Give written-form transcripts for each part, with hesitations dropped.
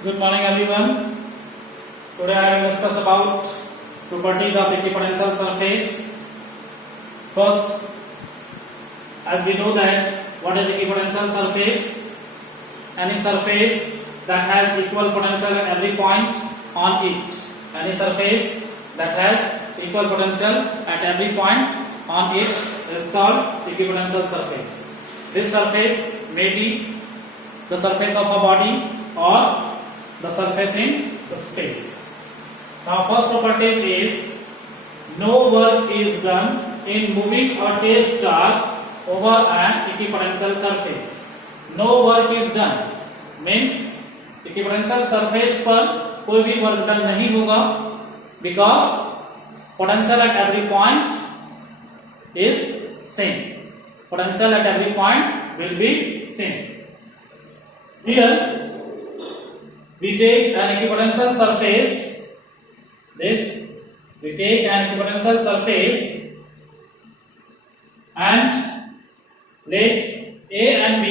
Good morning, everyone. Today I will discuss about properties of equipotential surface. First, as we know that what is equipotential surface? Any surface that has equal potential at every point on it. Any surface that has equal potential at every point on it is called equipotential surface. This surface may be the surface of a body or the surface in the space. Now first property is no work is done in moving a test charge over an equipotential surface. No work is done means equipotential surface पर कोई भी work done नहीं होगा because potential at every point is same. Potential at every point will be same. Here we take an equipotential surface. We take an equipotential surface and let A and B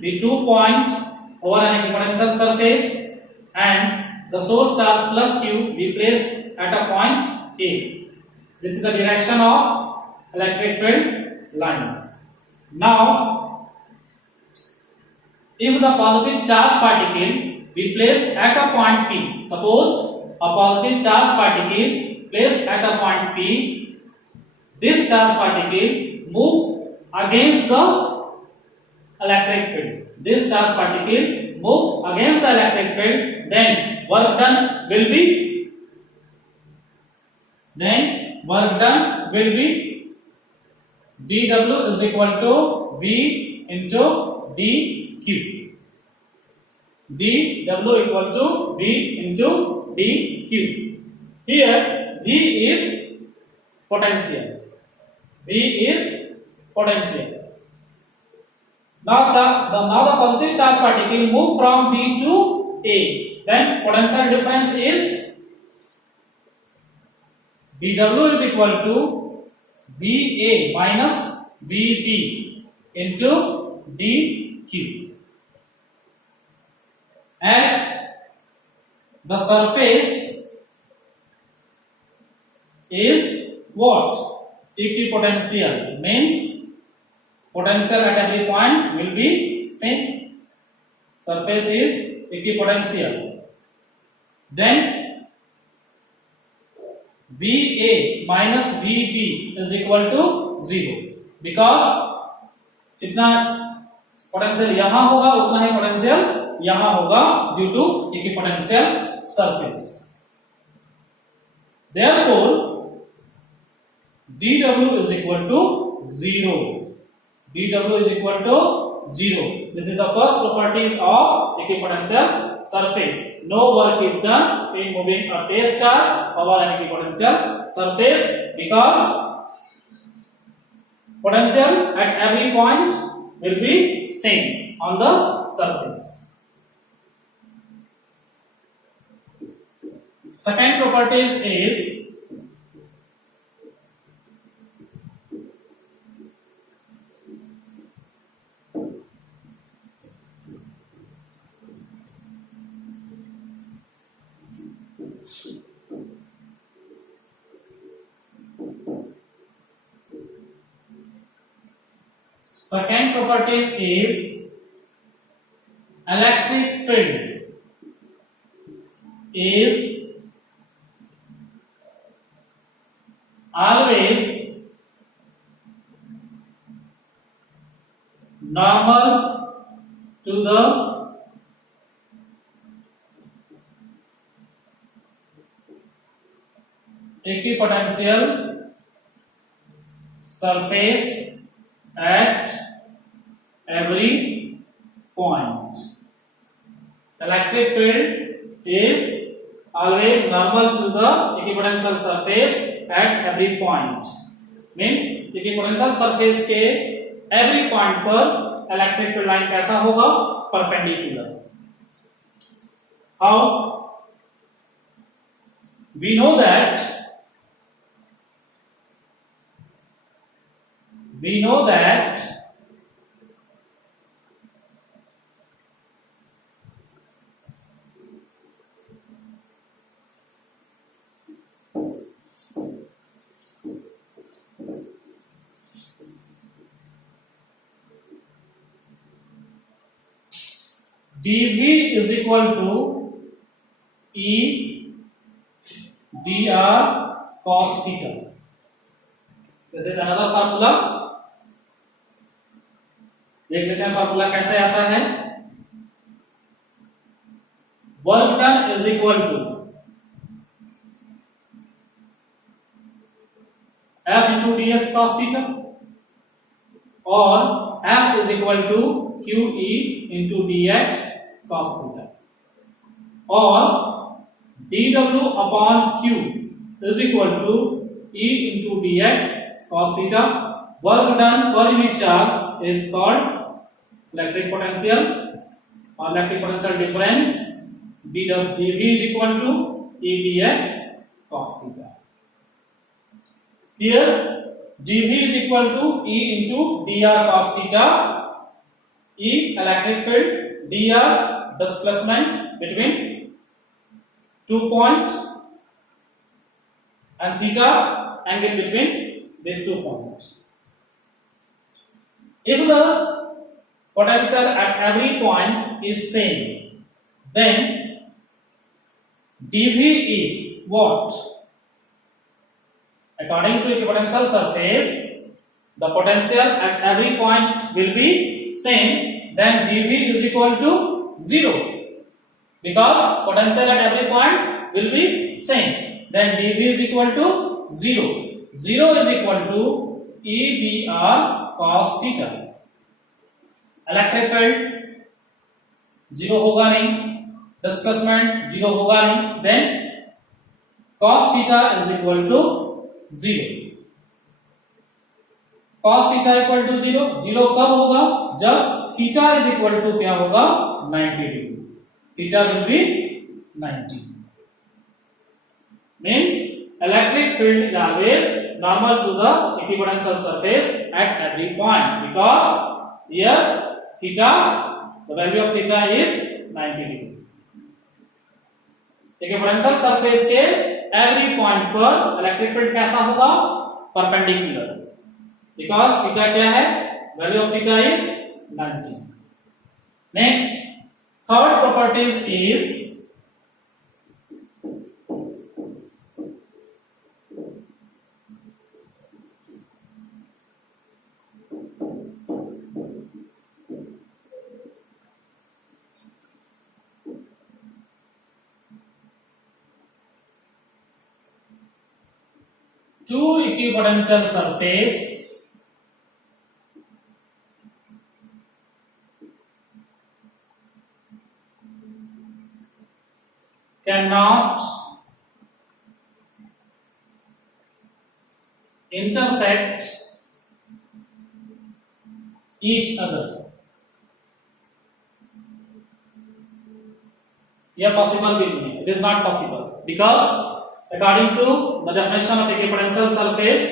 be 2 points over an equipotential surface and the source charge plus Q be placed at a point A. This is the direction of electric field lines. Now, if the positive charge particle be placed at a point P. Suppose a positive charge particle placed at a point P. This charge particle move against the electric field. This charge particle move against the electric field. Then work done will be. dW is equal to V into dQ. dW equal to V into dQ. Here V is potential. Now the positive charge particle move from B to A. Then potential difference is dW is equal to VA minus VB into dQ. As the surface is what? Equipotential means potential at every point will be same. Surface is equipotential. Then VA minus VB is equal to 0 because जितना potential यहाँ होगा उतना ही potential यहाँ होगा due to equipotential surface. Therefore, dW is equal to 0. dW is equal to 0. This is the first properties of equipotential surface. No work is done in moving a test charge over an equipotential surface because potential at every point will be same on the surface. Second properties is electric field is always normal to the equipotential surface at every point. Electric field is always normal to the equipotential surface at every point. Means equipotential surface के every point पर electric field line कैसा होगा? Perpendicular. How? We know that dV is equal to E dr cos theta. This is another formula. देख लेते हैं formula कैसे आता है. Work done is equal to F into dx cos theta और F is equal to QE into dx cos theta और dW upon Q is equal to E into dx cos theta. Work done per unit charge is called electric potential or electric potential difference. dV is equal to E dx cos theta. Here dV is equal to E into dr cos theta. E electric field, dr displacement between 2 points and theta angle between these 2 points. If the potential at every point is same, then dV is what? According to equipotential surface, the potential at every point will be same, then dV is equal to 0 because potential at every point will be same, then dV is equal to 0. 0 is equal to E dr cos theta. Electric field 0 होगा नहीं, displacement 0 होगा नहीं, then cos theta is equal to 0. cos theta equal to 0. 0 कब होगा? जब theta is equal to क्या होगा? 90 degree. Theta will be 90. Means electric field is always normal to the equipotential surface at every point because here theta, the value of theta is 90 degree. Equipotential surface के every point पर electric field कैसा होगा? Perpendicular, because theta क्या है? Value of theta is 90. Next third properties is two equipotential surface cannot intersect each other. यह possible भी नहीं है. It is not possible because according to the definition of equipotential surface,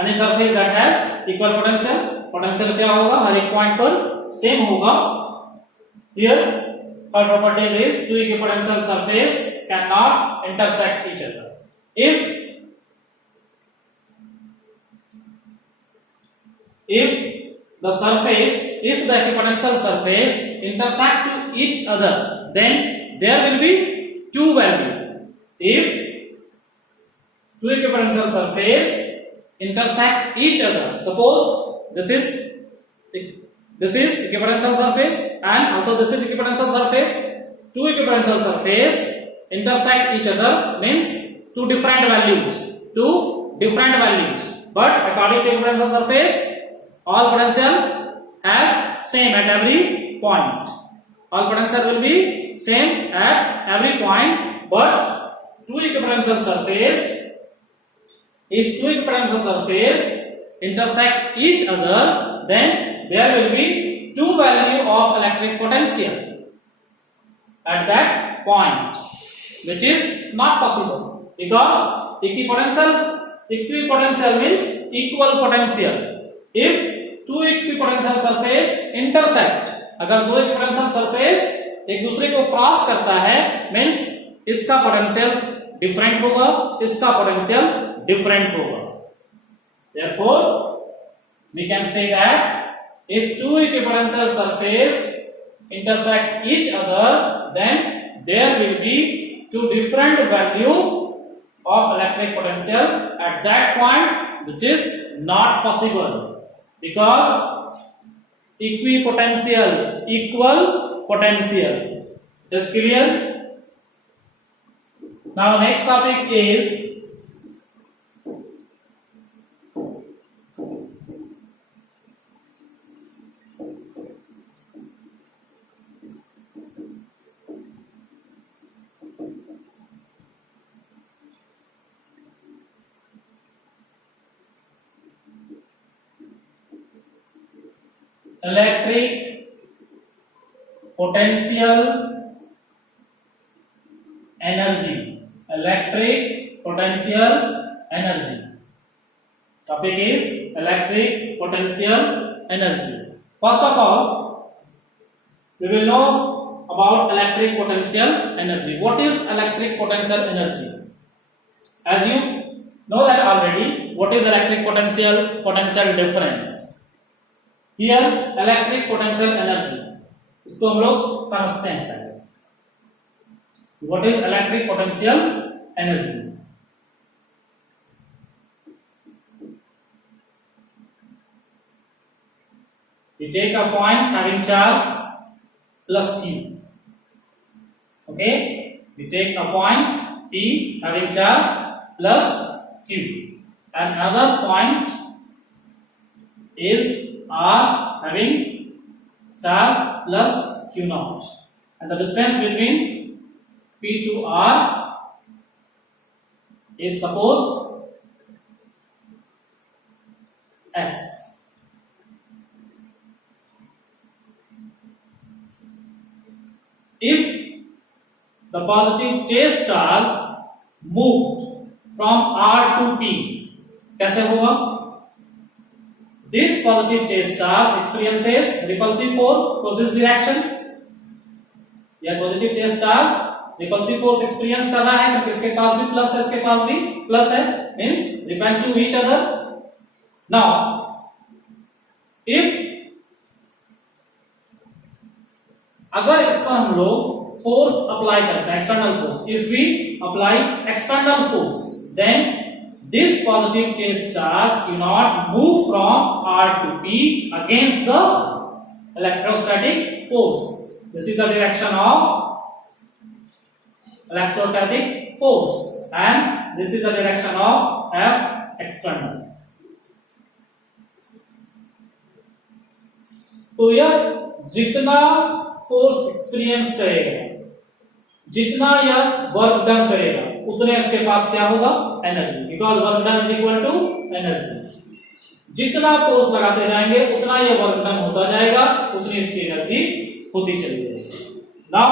any surface that has equal potential, potential क्या होगा? हर एक point पर same होगा. Here our properties is two equipotential surface cannot intersect each other. If the equipotential surface intersect to each other, then there will be two values. If two equipotential surface intersect each other, suppose this is equipotential surface and also this is equipotential surface. Two equipotential surface intersect each other means two different values. But according to equipotential surface, all potential has same at every point. All potential will be same at every point, but two equipotential surface, if two equipotential surface intersect each other, then there will be two value of electric potential at that point, which is not possible because equipotential means equal potential. If two equipotential surface intersect, अगर दो equipotential surface एक दूसरे को cross करता है, means इसका potential different होगा, इसका पोटेंशियल डिफरेंट होगा. Therefore we can say that if two equipotential surface intersect each other, then there will be two different value of electric potential at that point, which is not possible, because equipotential equal potential. Is clear? Now next topic is electric potential energy. Electric potential energy. Topic is electric potential energy. First of all, we will know about electric potential energy. What is electric potential energy? As you know that already, what is electric potential? Potential difference. Here electric potential energy, इसको हम लोग समझते हैं पहले. What is electric potential energy? We take a point having charge plus Q. Okay, we take a point P having charge plus Q, and another point is R having charge plus Q naught, and the distance between P to R is suppose x. If the positive trace charge moved from R to P, कैसे होगा? This positive trace charge experiences repulsive force for this direction. यह positive trace charge repulsive force experience कर रहा है, तो किसके पास भी plus है, इसके पास भी प्लस है, means repel to each other. Now, if अगर इसका हम लोग फोर्स अप्लाई करते हैं, external force, if we apply external force, then this positive case charge can not move from R to P against the electrostatic force. This is the direction of electrostatic force, and this is the direction of F external. तो यह जितना force experience करेगा, जितना यह work done करेगा, उतने इसके पास क्या होगा? Energy, because work done is equal to energy. जितना फोर्स लगाते जाएंगे उतना यह वर्क डन होता जाएगा, उतनी इसकी एनर्जी होती चली जाएगी. Now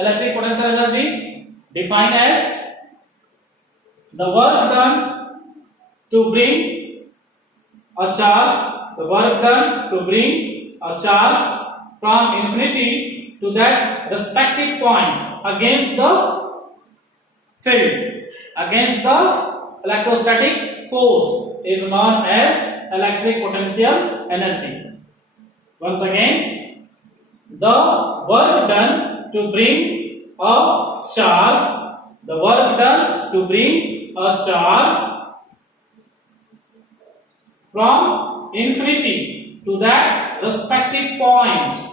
electric potential energy define as the work done to bring a charge, the work done to bring a charge from infinity to that respective point against the field, against the electrostatic force, is known as electric potential energy. Once again, the work done to bring a charge, the work done to bring a charge from infinity to that respective point,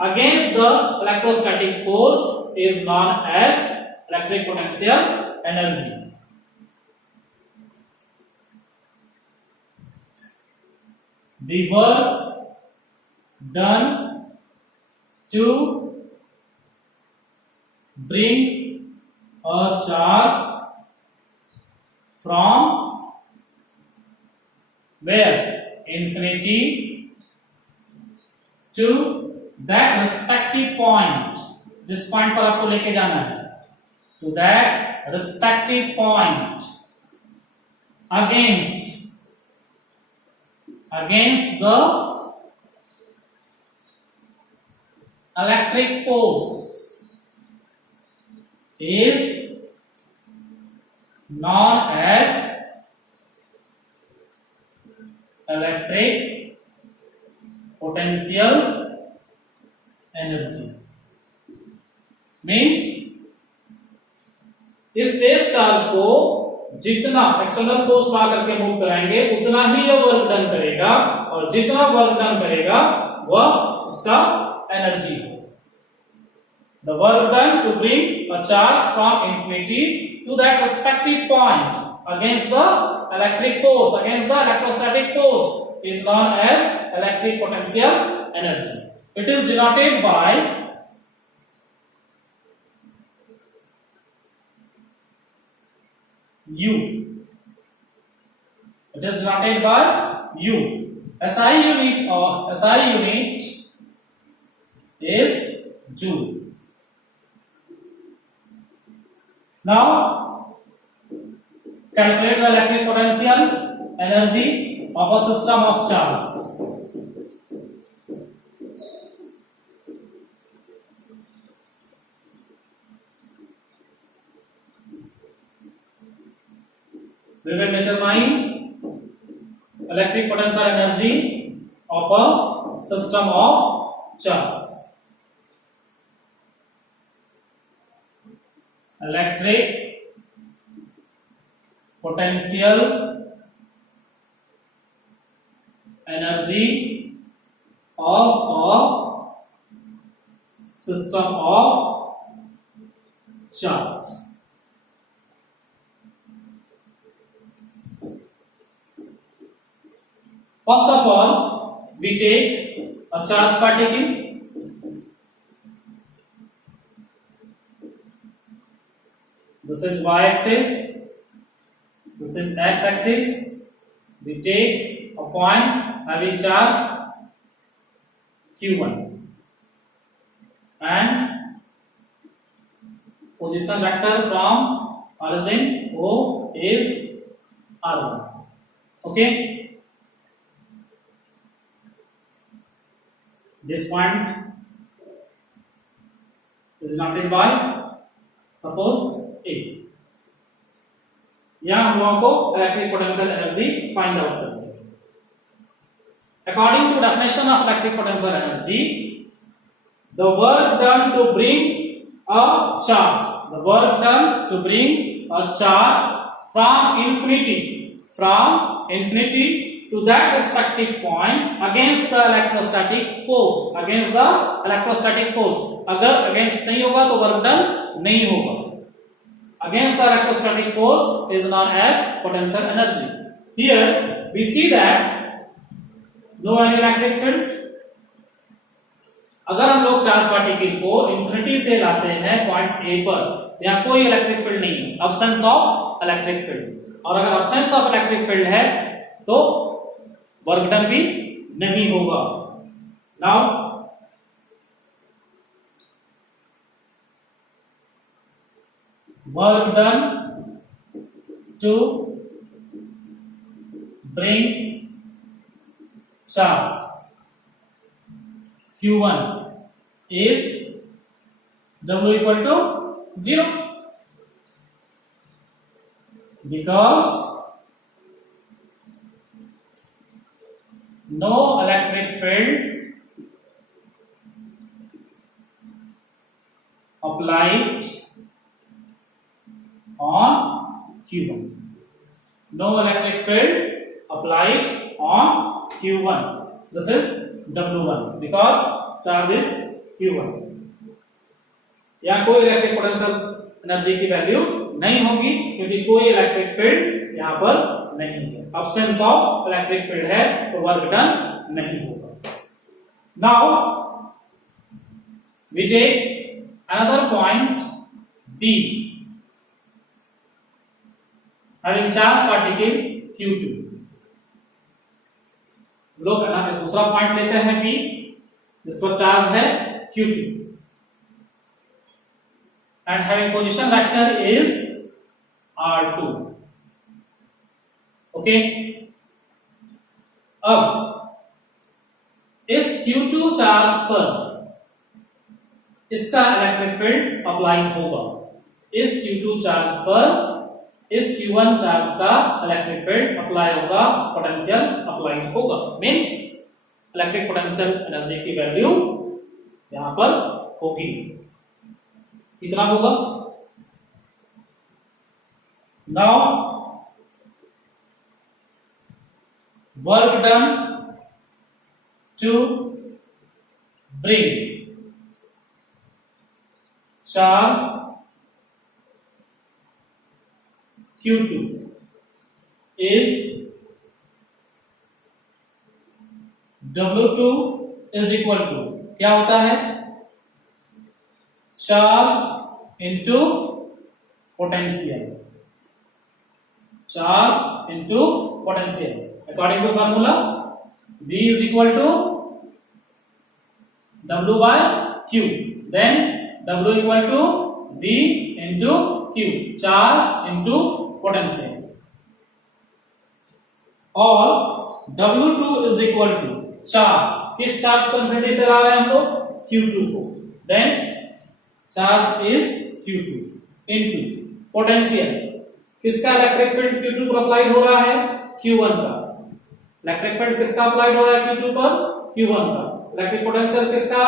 against the electrostatic force is known as electric potential energy. The work done to bring a charge from where? Infinity to that respective point. जिस point पर आपको लेके जाना है, to that respective point against the electric force is known as electric potential energy means इस test charge को जितना external force ला करके मूव कराएंगे उतना ही ये वर्क डन करेगा, और जितना वर्क डन करेगा वह उसका एनर्जी है। The work done to bring a charge from infinity to that respective point against the electric force, against the electrostatic force is known as electric potential energy. It is denoted by U. It is denoted by U. SI unit or SI unit is Joule. Now calculate the electric potential energy of a system of charge. We will determine electric potential energy of a system of charge. Electric potential energy of a system of charge. First of all, we take a charge particle. This is y-axis. This is x-axis. We take a point having charge q1 and position vector from origin O is r1. Okay. This point is denoted by suppose A. यहां हम लोगों को electric potential energy find out करनी है। According to definition of electric potential energy, the work done to bring a charge, the work done to bring a charge from infinity to that respective point against the electrostatic force, against the electrostatic force. अगर against नहीं होगा तो work done नहीं होगा। Against the electrostatic force is known as potential energy. Here we see that no any electric field. अगर हम लोग charge particle को इंफिनिटी से लाते हैं पॉइंट ए पर, यहाँ कोई इलेक्ट्रिक फील्ड नहीं है, absence of electric field. और अगर absence of electric field है तो वर्क डन भी नहीं होगा। Now work done to bring charge Q1 is W equal to 0 because no electric field applied on Q1. No electric field applied on Q1. This is W1 because charge is Q1. यहाँ कोई electric potential energy की value नहीं होगी क्योंकि कोई electric field यहाँ पर नहीं है। Absence of electric field है तो वर्क डन नहीं होगा। Now we take another point B having charge particle Q2. लोग दूसरा पॉइंट लेते हैं B जिस पर चार्ज है Q2 and having position vector is R2. Okay अब इस Q2 चार्ज पर इसका इलेक्ट्रिक फील्ड अप्लाई होगा। इस Q2 चार्ज पर इस Q1 चार्ज का इलेक्ट्रिक फील्ड अप्लाई होगा, पोटेंशियल अप्लाई होगा। मींस इलेक्ट्रिक पोटेंशियल एनर्जी की वैल्यू यहां पर होगी। कितना होगा? Now work done to bring charge Q2 is W2 is equal to क्या होता है? Charge into potential, charge into potential according to formula V is equal to W by Q, then W equal to V into Q, charge into potential, और W2 is equal to charge, किस charge को infinity से ला रहे हैं हम लोग? Q2 को, then charge is Q2 into potential, किसका इलेक्ट्रिक फील्ड Q2 पर अप्लाइड हो रहा है? Q1 का। इलेक्ट्रिक फील्ड किसका अप्लाइड हो रहा है Q2 पर? Q1 का। इलेक्ट्रिक पोटेंशियल किसका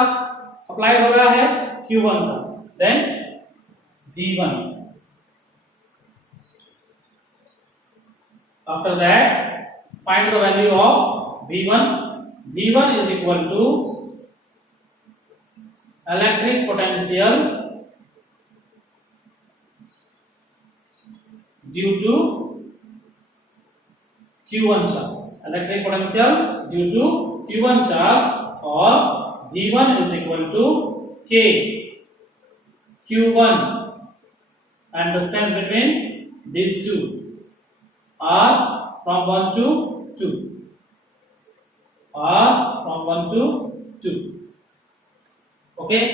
अप्लाइड हो रहा है? Q1 का। Then V1, after that find the value of V1. V1 is equal to electric potential due to Q1 charge, electric potential due to Q1 charge, or V1 is equal to K Q1, and distance between these two are from 1 to 2, are from 1 to 2, okay,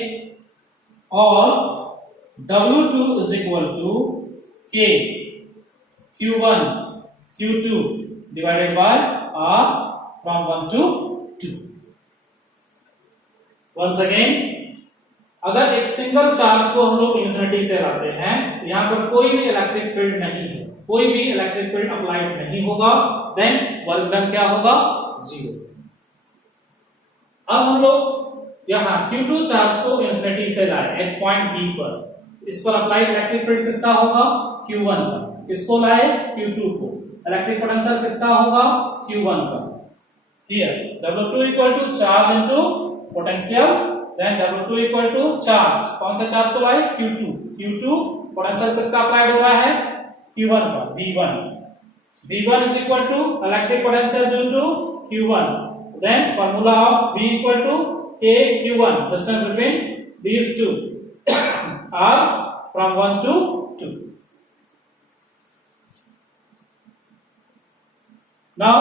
or W2 is equal to K Q1 Q2 divided by R from 1 to 2. Once again, अगर एक single charge को हम लोग infinity से लाते हैं, यहां पर कोई भी इलेक्ट्रिक फील्ड नहीं है, कोई भी इलेक्ट्रिक फील्ड अप्लाइड नहीं होगा, देन वर्क डन क्या होगा? 0। अब हम लोग यहां Q2 चार्ज को इन्फिनिटी से लाए एक पॉइंट B पर, इस पर अप्लाइड इलेक्ट्रिक फील्ड किसका होगा? Q1 का। किसको लाए? Q2 को। इलेक्ट्रिक पोटेंशियल किसका होगा? Q1 का। Here W2 equal to charge into potential, then W2 equal to charge, कौन सा चार्ज को लाए? Q2। Q2 पोटेंशियल किसका अप्लाइड हो रहा है? Q1 का, V1। V1 is equal to electric potential due to Q1, then formula of V equal to K Q1, distance between these two are from 1 to 2. Now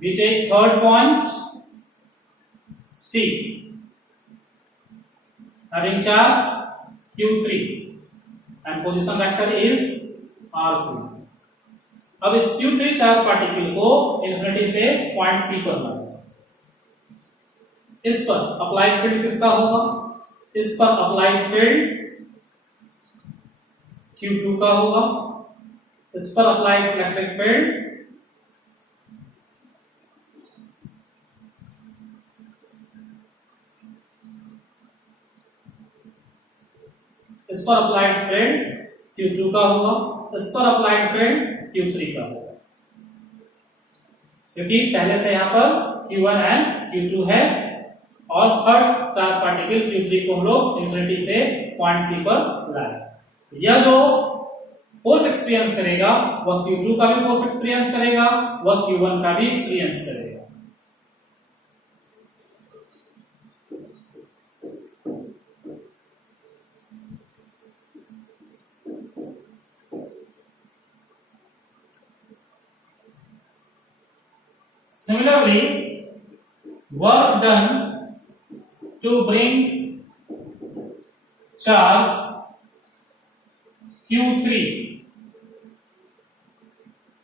we take third point C, having charge Q3 and position vector is R3. अब इस Q3 charge particle को infinity से point C पर लाना, इस पर applied field किसका होगा? इस पर अप्लाइड फील्ड Q2 का होगा, इस पर अप्लाइड इलेक्ट्रिक फील्ड इस पर अप्लाइड फील्ड Q2 का होगा, इस पर अप्लाइड फील्ड Q3 का होगा, क्योंकि पहले से यहां पर Q1 एंड Q2 है, और थर्ड चार्ज पार्टिकल Q3 को हम लोग इन्फिनिटी से पॉइंट C पर लाए। यह जो फोर्स एक्सपीरियंस करेगा वह Q2 का भी फोर्स एक्सपीरियंस करेगा, वह Q1 का भी एक्सपीरियंस करेगा। Similarly, work done to bring charge Q3,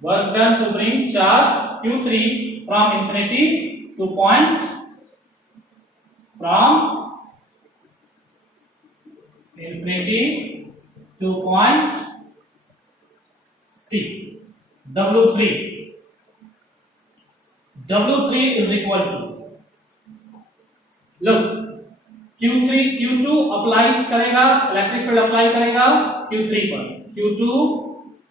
work done to bring charge Q3 from infinity to point, from infinity to point C, W3, W3 is equal to, look, Q3 Q2 apply करेगा, electric field apply करेगा Q3 पर, Q2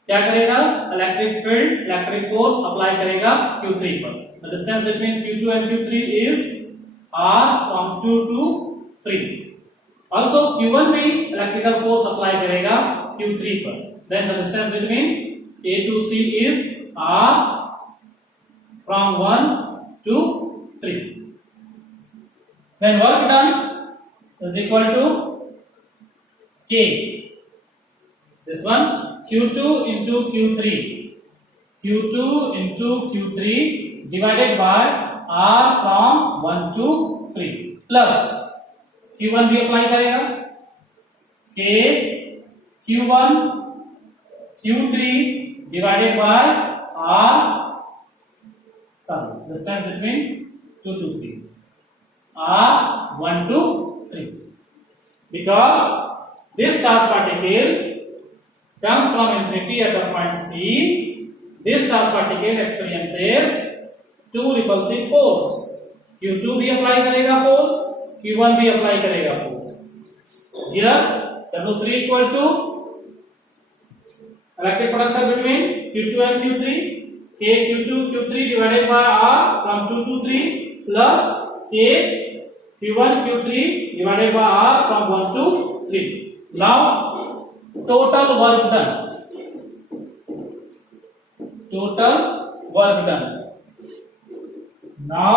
क्या करेगा, electric field, electric force apply करेगा Q3 पर. The distance between Q2 and Q3 is R from 2 to 3. Also Q1 भी electrical force apply करेगा Q3 पर. Then the distance between A to C is R from 1 to 3. Then work done is equal to K. This one Q2 into Q3. Q2 into Q3 divided by R from 1 to 3 plus Q1 भी apply करेगा, K Q1 Q3 divided by R, sorry, distance between 2 to 3, R 1 to 3. Because this charge particle comes from infinity at the point C, this charge particle experiences two repulsive force. Q2 भी apply करेगा force, Q1 भी apply करेगा force. Here W3 equal to electric potential between Q2 and Q3, K Q2 Q3 divided by R from 2 to 3 plus K Q1 Q3 divided by R from 1 to 3. Now total work done. Total work done. Now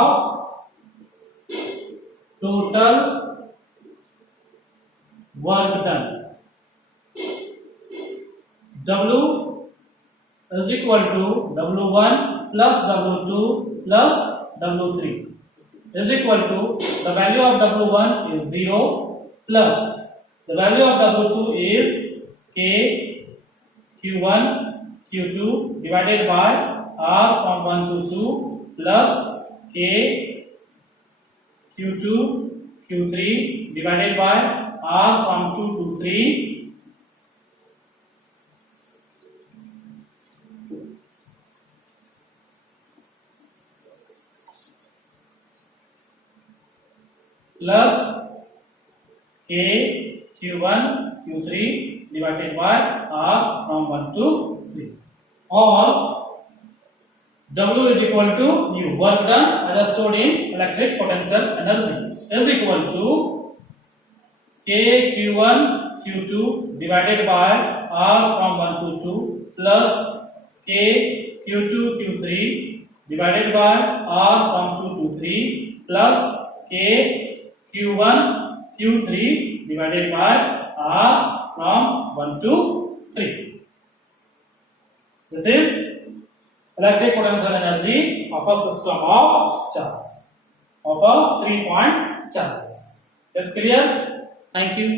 total work done. W is equal to W1 plus W2 plus W3 is equal to the value of W1 is 0 plus the value of W2 is K Q1 Q2 divided by R from 1 to 2 plus K Q2 Q3 divided by R from 2 to 3 plus K Q1 Q3 divided by R from 1 to 3. Or W is equal to U. Work done as I stored in electric potential energy is equal to K Q1 Q2 divided by R from 1 to 2 plus K Q2 Q3 divided by R from 2 to 3 plus K Q1 Q3 divided by R from 1 to 3. This is electric potential energy of a system of charge, of a 3-point charges. Is clear? Thank you.